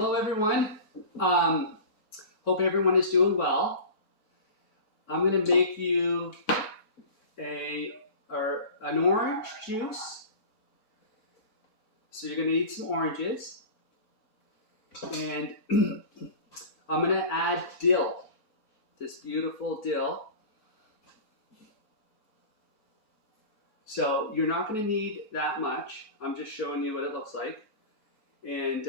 Hello everyone. Hope everyone is doing well. I'm going to make you an orange juice. So you're going to need some oranges. And I'm going to add dill, this beautiful dill. So you're not going to need that much. I'm just showing you what it looks like. And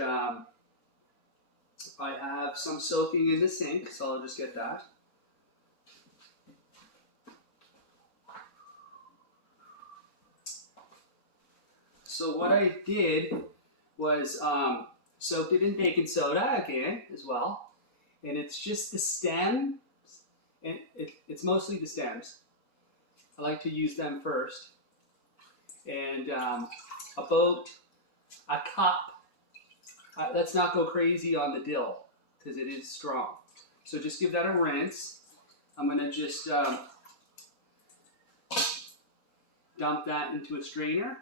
I have some soaking in the sink, so I'll just get that. So what I did was soaked it in baking soda again as well. And it's just the stems, and it's mostly the stems. I like to use them first. And about a cup. Let's not go crazy on the dill because it is strong. So just give that a rinse. I'm going to just dump that into a strainer.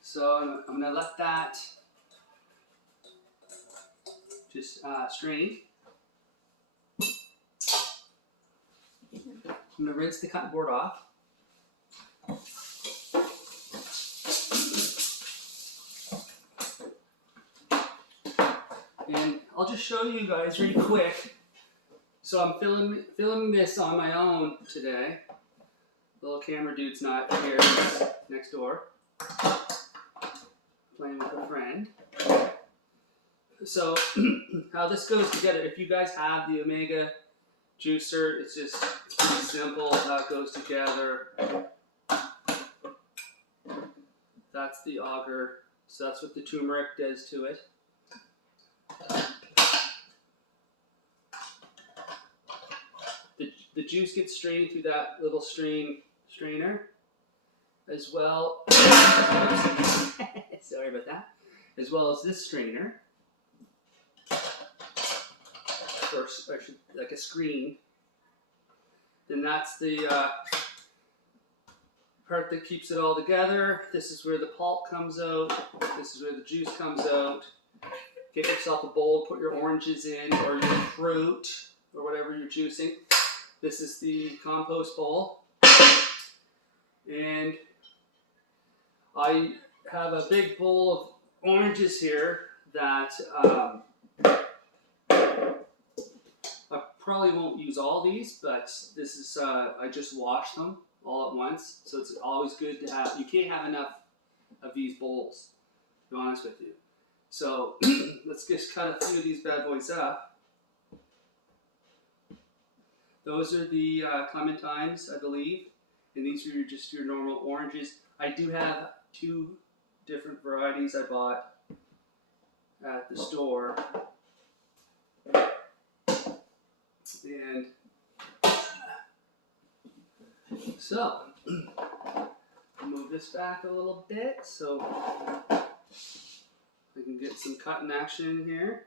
So I'm going to let that just strain. I'm going to rinse the cutting board off. And I'll just show you guys really quick. So I'm filming this on my own today. The little camera dude's not here, he's next door, playing with a friend. So how this goes together, if you guys have the Omega juicer, it's pretty simple how it goes together. That's the auger, so that's what the turmeric does to it. The juice gets strained through that little strainer as well. Sorry about that. As well as this strainer, or like a screen. Then that's the part that keeps it all together. This is where the pulp comes out. This is where the juice comes out. Get yourself a bowl, put your oranges in, or your fruit, or whatever you're juicing. This is the compost bowl. And I have a big bowl of oranges here that I probably won't use all these, but this is, I just washed them all at once. So it's always good to have, you can't have enough of these bowls, to be honest with you. So let's just cut a few of these bad boys up. Those are the clementines, I believe, and these are just your normal oranges. I do have two different varieties I bought at the store. And so, move this back a little bit so I can get some cutting action in here.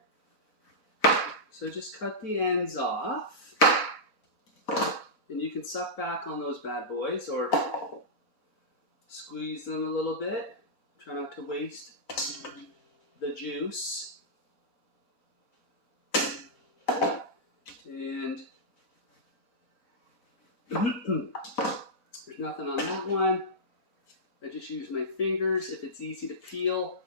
So just cut the ends off. And you can suck back on those bad boys or squeeze them a little bit. Try not to waste the juice. And there's nothing on that one. I just use my fingers if it's easy to peel.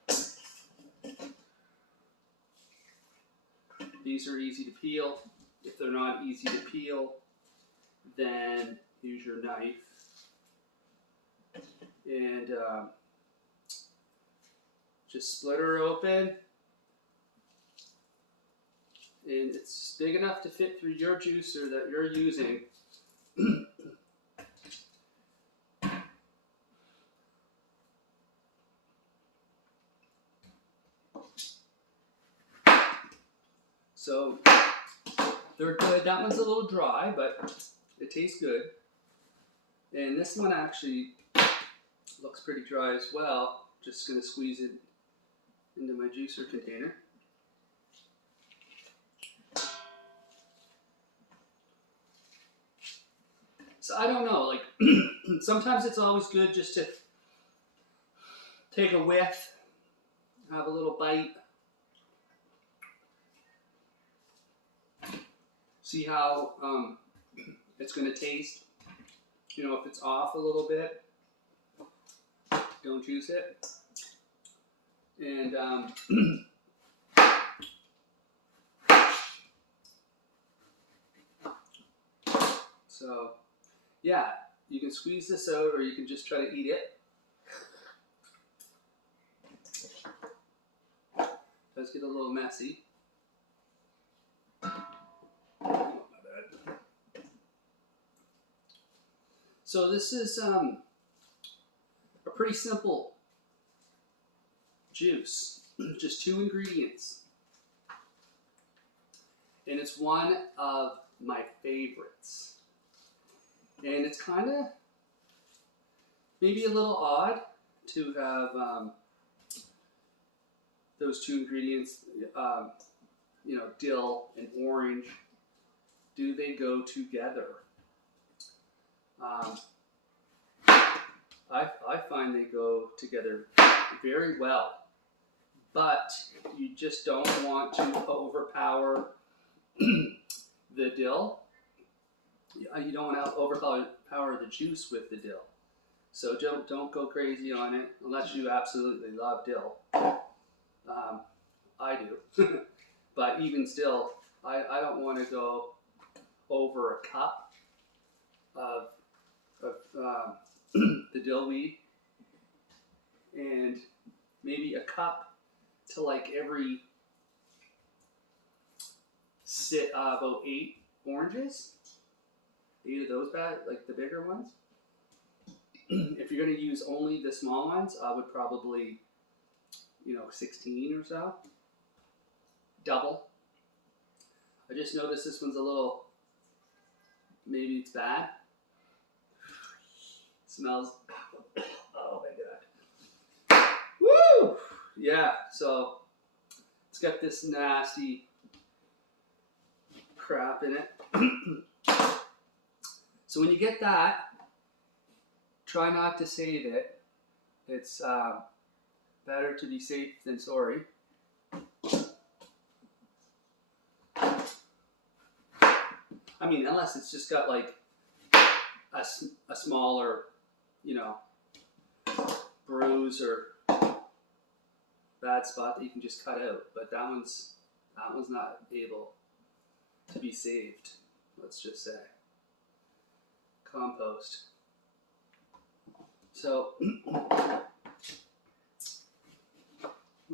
These are easy to peel. If they're not easy to peel, then use your knife. And just split her open. And it's big enough to fit through your juicer that you're using. So they're good. That one's a little dry, but it tastes good. And this one actually looks pretty dry as well. Just going to squeeze it into my juicer container. So I don't know, like sometimes it's always good just to take a whiff, have a little bite, see how it's going to taste. You know, if it's off a little bit, don't juice it. And so, yeah, you can squeeze this out or you can just try to eat it. Does get a little messy. Oh, my bad. So this is a pretty simple juice, just 2 ingredients. And it's one of my favorites. And it's kind of maybe a little odd to have those 2 ingredients, you know, dill and orange. Do they go together? I find they go together very well, but you just don't want to overpower the dill. You don't want to overpower the juice with the dill. So don't go crazy on it unless you absolutely love dill. I do, but even still, I don't want to go over a cup of the dill weed, and maybe a cup to like every about 8 oranges, 8 of those like the bigger ones. If you're going to use only the small ones, I would probably, you know, 16 or so. Double. I just noticed this one's a little, maybe it's bad. Smells, oh my god. Woo! Yeah, so it's got this nasty crap in it. So when you get that, try not to save it. It's better to be safe than sorry. I mean, unless it's just got like a smaller, you know, bruise or bad spot that you can just cut out. But that one's not able to be saved, let's just say. Compost. So,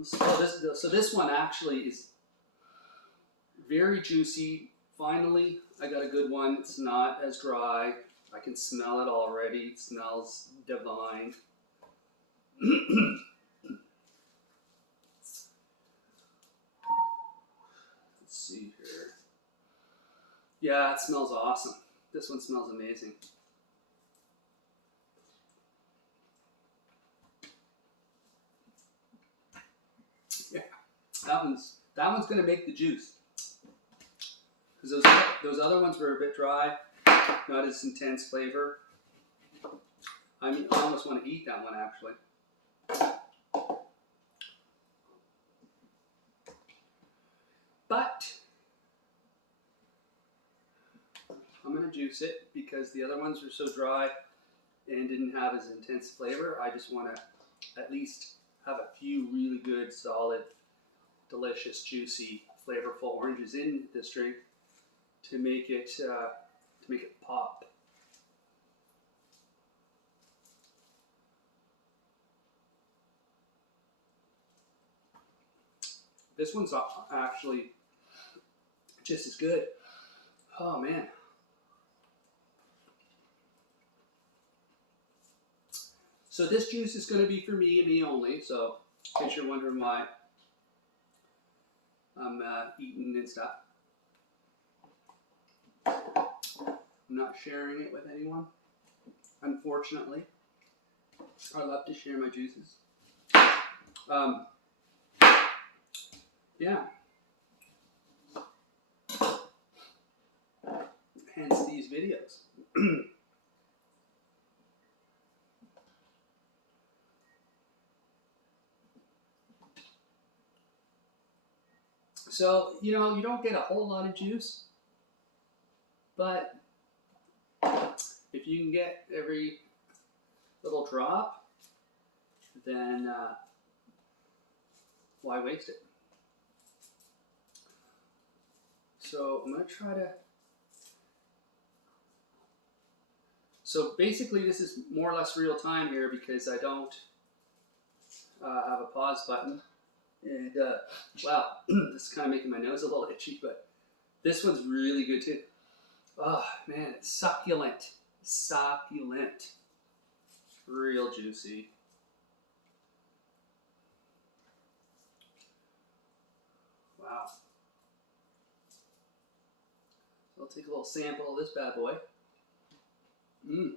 so this one actually is very juicy. Finally, I got a good one. It's not as dry. I can smell it already. It smells divine. Let's see here. Yeah, it smells awesome. This one smells amazing. Yeah, that one's gonna make the juice. Because those other ones were a bit dry, not as intense flavor. I mean, I almost want to eat that one actually. But I'm going to juice it because the other ones were so dry and didn't have as intense flavor. I just want to at least have a few really good, solid, delicious, juicy, flavorful oranges in this drink to make it pop. This one's actually just as good. Oh man. So this juice is going to be for me and me only. So in case you're wondering why I'm eating and stuff. I'm not sharing it with anyone, unfortunately. I love to share my juices. Yeah. Hence these videos. So, you know, you don't get a whole lot of juice, but if you can get every little drop, then why waste it? So I'm going to try to... So basically this is more or less real time here because I don't have a pause button. And wow, this is kind of making my nose a little itchy, but this one's really good too. Oh man, it's succulent. Succulent. Real juicy. Wow. So I'll take a little sample of this bad boy. Mmm.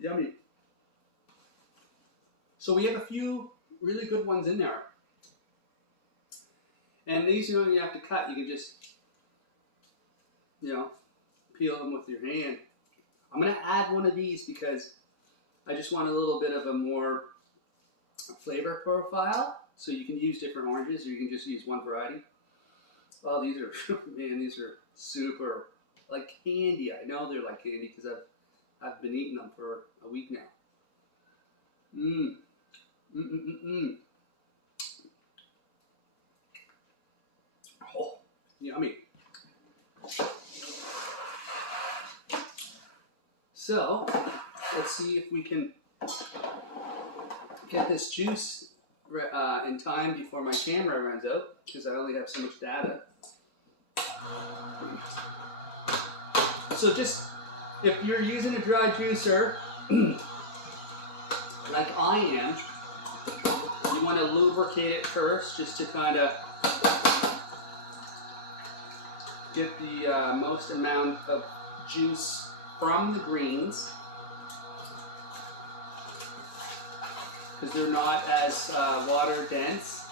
Yummy. So we have a few really good ones in there. And these you don't even have to cut. You can just, you know, peel them with your hand. I'm going to add one of these because I just want a little bit of a more flavor profile. So you can use different oranges or you can just use one variety. Oh, these are, man, these are super like candy. I know they're like candy because I've been eating them for a week now. Mmm. Mmm. Oh, yummy. So, let's see if we can get this juice in time before my camera runs out, because I only have so much data. So just, if you're using a dry juicer, like I am, you want to lubricate it first, just to kind of get the most amount of juice from the greens, because they're not as water dense,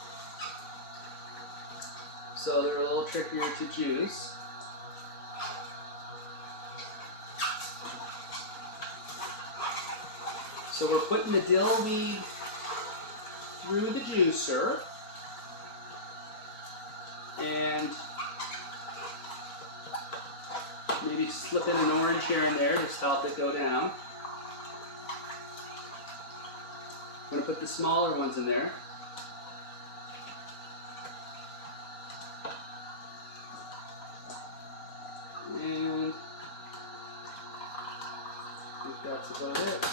so they're a little trickier to juice. So we're putting the dill weed through the juicer, and maybe slip in an orange here and there, just help it go down. I'm going to put the smaller ones in there. And I think that's about it.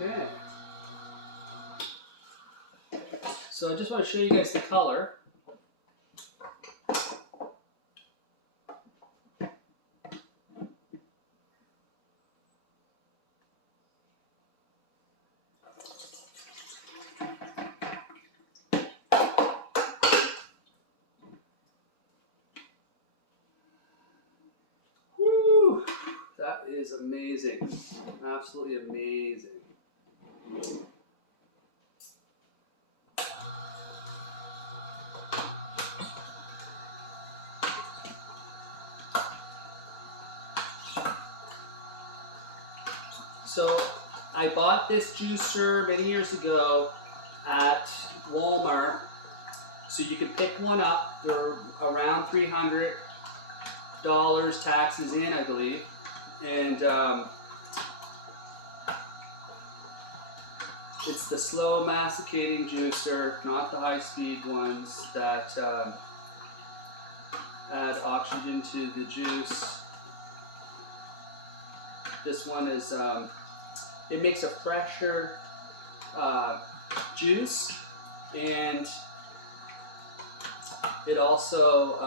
Okay. So I just want to show you guys the color. Woo! That is amazing. Absolutely amazing. So I bought this juicer many years ago at Walmart. So you can pick one up. They're around $300 taxes in, I believe. And it's the slow masticating juicer, not the high-speed ones that add oxygen to the juice. This one is, it makes a fresher juice, and it also,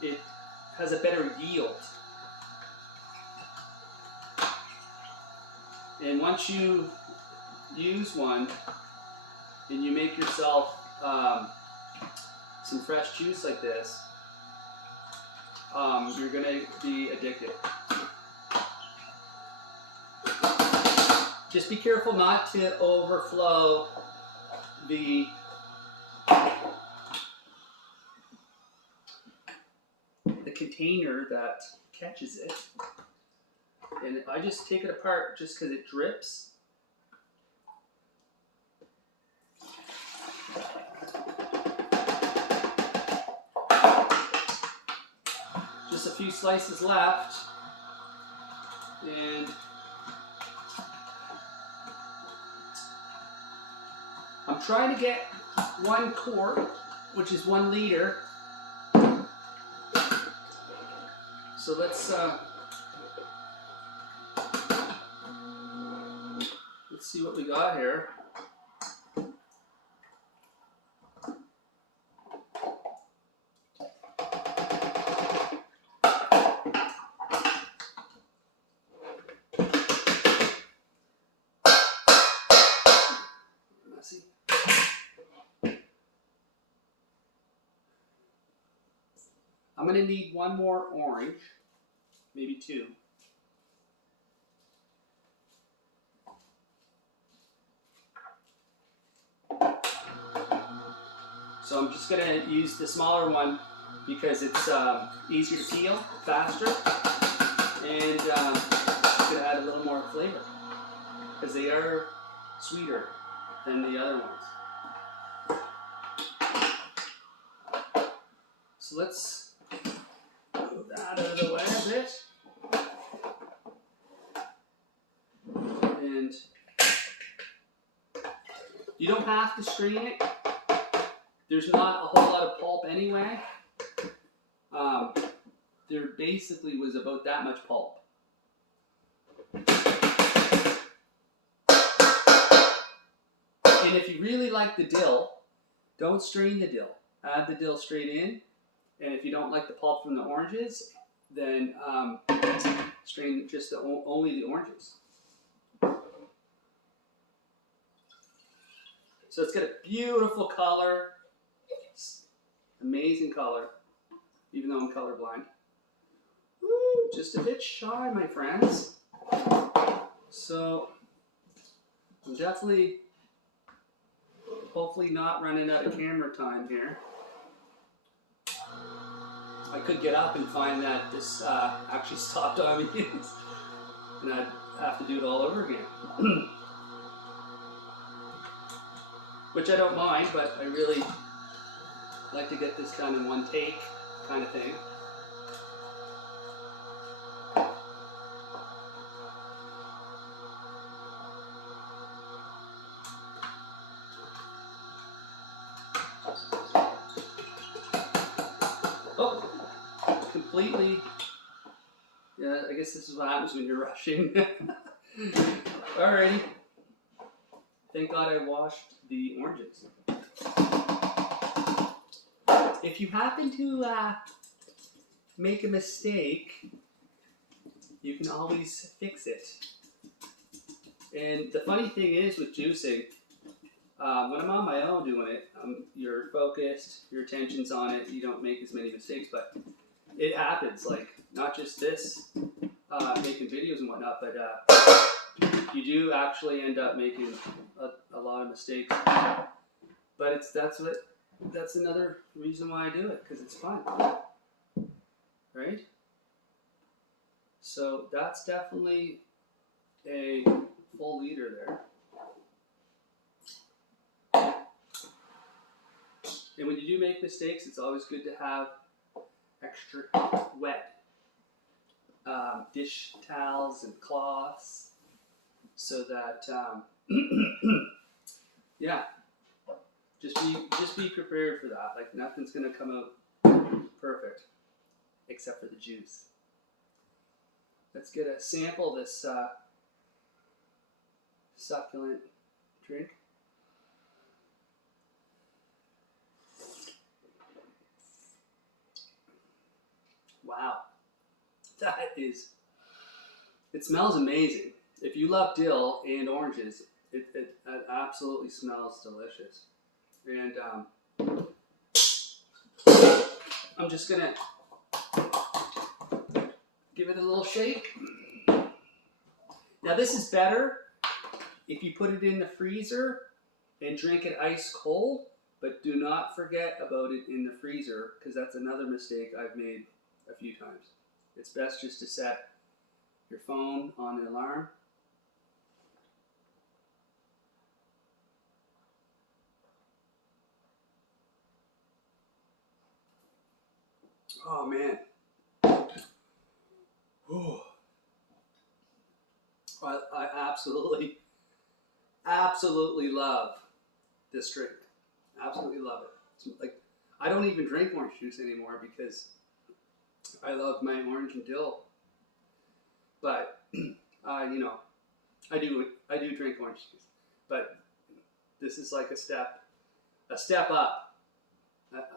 it has a better yield. And once you use one and you make yourself some fresh juice like this, you're going to be addicted. Just be careful not to overflow the container that catches it. And I just take it apart just because it drips. Just a few slices left. And I'm trying to get 1 quart, which is 1 liter. So let's see what we got here. Messy. I'm going to need 1 more orange, maybe 2. So I'm just going to use the smaller one because it's easier to peel, faster, and it's going to add a little more flavor because they are sweeter than the other ones. So let's move that out of the way a bit. And you don't have to strain it. There's not a whole lot of pulp anyway. There basically was about that much pulp. And if you really like the dill, don't strain the dill. Add the dill straight in. And if you don't like the pulp from the oranges, then strain just only the oranges. So it's got a beautiful color. Amazing color, even though I'm colorblind. Woo, just a bit shy, my friends. So I'm definitely, hopefully not running out of camera time here. I could get up and find that this actually stopped on me, and I'd have to do it all over again. Which I don't mind, but I really like to get this done in one take, kind of thing. Oh, completely. Yeah, I guess this is what happens when you're rushing. Alrighty. Thank God I washed the oranges. If you happen to make a mistake, you can always fix it. And the funny thing is with juicing, when I'm on my own doing it, you're focused, your attention's on it, you don't make as many mistakes, but it happens, like not just this, making videos and whatnot, but you do actually end up making a lot of mistakes. But that's another reason why I do it, because it's fun, right? So that's definitely a full liter there. And when you do make mistakes, it's always good to have extra wet dish towels and cloths, so that yeah, just be prepared for that. Like nothing's gonna come out perfect except for the juice. Let's get a sample of this succulent drink. Wow, it smells amazing. If you love dill and oranges, it absolutely smells delicious. And I'm just gonna give it a little shake. Now this is better if you put it in the freezer and drink it ice cold, but do not forget about it in the freezer, because that's another mistake I've made a few times. It's best just to set your phone on the alarm. Oh man. Ooh. I absolutely love this drink. Absolutely love it. It's like, I don't even drink orange juice anymore because I love my orange and dill. But you know, I do drink orange juice. But this is like a step up.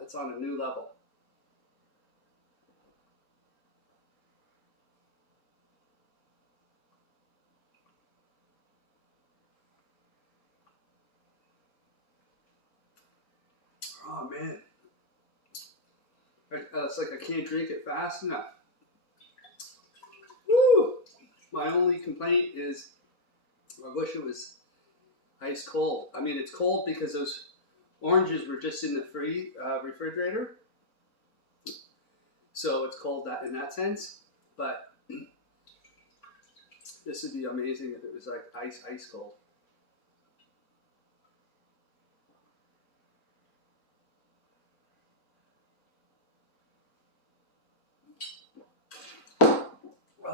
It's on a new level. Oh man. It's like I can't drink it fast enough. Woo! My only complaint is I wish it was ice cold. I mean, it's cold because those oranges were just in the refrigerator, so it's cold in that sense. But this would be amazing if it was like ice cold.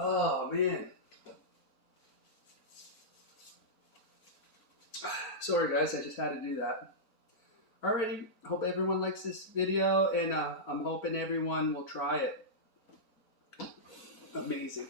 Oh man. Sorry guys, I just had to do that. Alrighty, hope everyone likes this video, and I'm hoping everyone will try it. Amazing.